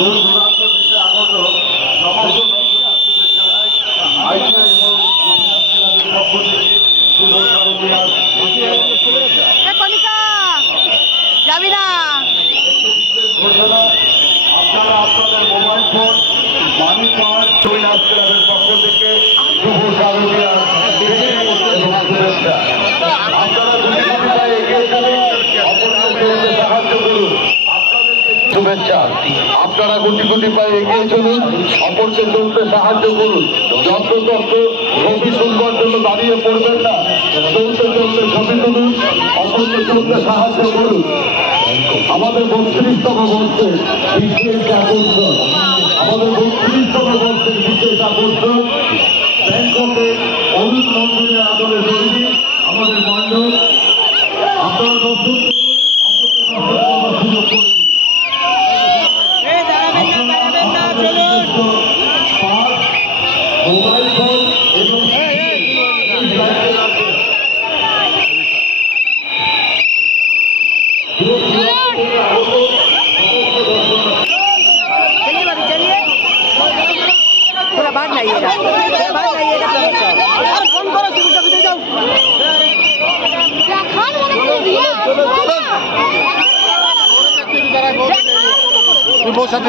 দূর দূরান্ত থেকে আগত সমস্ত দর্শনার্থীদের জানাই আইটিআই পক্ষ থেকে শুভ শারদীয়ার ঘোষণা। আপনারা আপনাদের মোবাইল ফোন মানি কার্ড টুইনার্স ক্লাবের পক্ষ থেকে শুভ শারদীয়ার শুভেচ্ছা। আপনারা দুটি এগিয়ে চলুন, অপরকে সাহায্য করুন। শুভেচ্ছা। আপনারা গুটি গুটি পায়ে এগিয়ে চলুন, অপরকে চলতে সাহায্য করুন। যত্রতত্র ছবি তুলবার জন্য দাঁড়িয়ে পড়বেন না, চলতে চলতে ছবি তুলুন, অপরকে চলতে সাহায্য করুন। আমাদের 32তম বর্ষের বিশেষ আকর্ষণ, আমাদের 32তম বর্ষের বিশেষ আকর্ষণ ব্যাংককে অরুণ মন্ডলের আদলে তৈরি আমাদের মণ্ডল। আপনারা দর্শন সুযোগ করুন। মোবাইল ফোন এবং थोड़ा बाद लाइएगा, फोन करो तुम बहुत साथ